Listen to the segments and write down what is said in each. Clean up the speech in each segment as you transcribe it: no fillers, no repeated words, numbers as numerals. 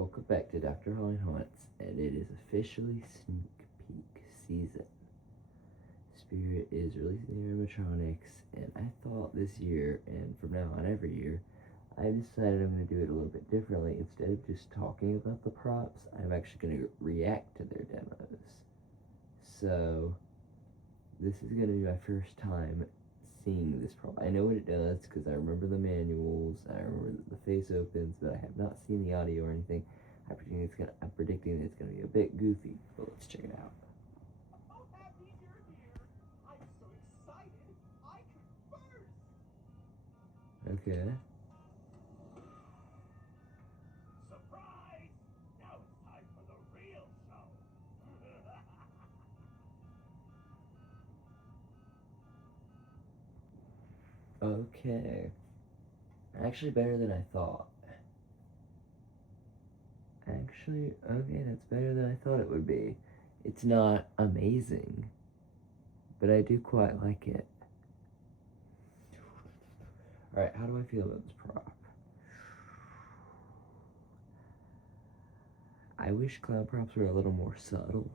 Welcome back to Dr. Holly Haunts, and it is officially sneak peek season. Spirit is releasing their animatronics, and I thought this year, and from now on every year, I decided I'm going to do it a little bit differently. Instead of just talking about the props, I'm actually going to react to their demos. So, this is going to be my first time seeing this prop. I know what it does because I remember the manuals, I remember that the face opens, but I have not seen the audio or anything. I'm predicting it's going to be a bit goofy, but let's check it out. Oh, happy you're here. I'm so excited. I could burst. Okay. Surprise! Now it's time for the real show. Okay. Actually better than I thought. Actually, okay, that's better than I thought it would be. It's not amazing, but I do quite like it. Alright, how do I feel about this prop? I wish clown props were a little more subtle.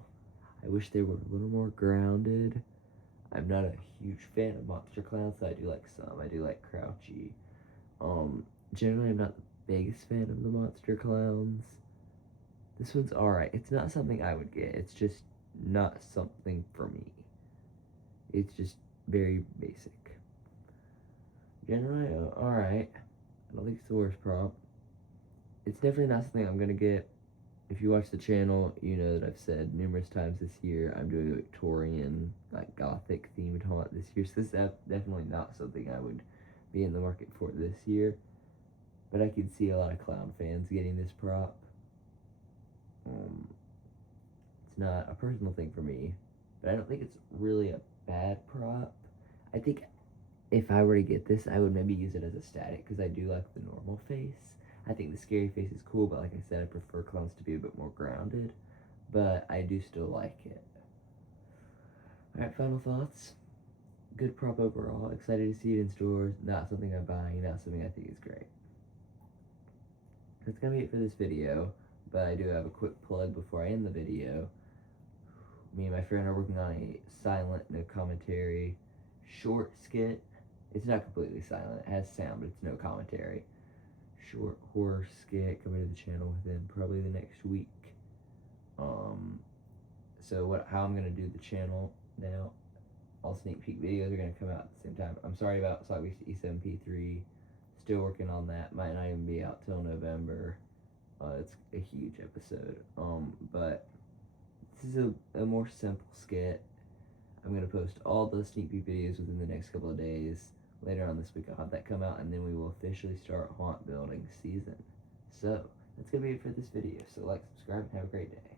I wish they were a little more grounded. I'm not a huge fan of monster clowns, so I do like some. I do like Crouchy. Generally I'm not the biggest fan of the monster clowns. This one's alright. It's not something I would get. It's just not something for me. It's just very basic. Generally, alright. I don't think it's the worst prop. It's definitely not something I'm gonna get. If you watch the channel, you know that I've said numerous times this year I'm doing a Victorian, like gothic themed haunt this year. So this is definitely not something I would be in the market for this year. But I could see a lot of clown fans getting this prop. It's not a personal thing for me, but I don't think it's really a bad prop. I think if I were to get this, I would maybe use it as a static, because I do like the normal face. I think the scary face is cool, but like I said, I prefer clowns to be a bit more grounded, but I do still like it. Alright, final thoughts. Good prop overall. Excited to see it in stores. Not something I'm buying, not something I think is great. That's gonna be it for this video, but I do have a quick plug before I end the video. Me and my friend are working on a silent, no commentary, short skit. It's not completely silent, it has sound, but it's no commentary. Short horror skit coming to the channel within probably the next week. So how I'm gonna do the channel now, all sneak peek videos are gonna come out at the same time. I'm sorry about Sockbeast E7P3, still working on that, might not even be out till November. It's a huge episode, but this is a more simple skit. I'm gonna post all the sneak peek videos within the next couple of days. Later on this week I'll have that come out, and then we will officially start haunt building season. So that's gonna be it for this video. So like, subscribe, and have a great day.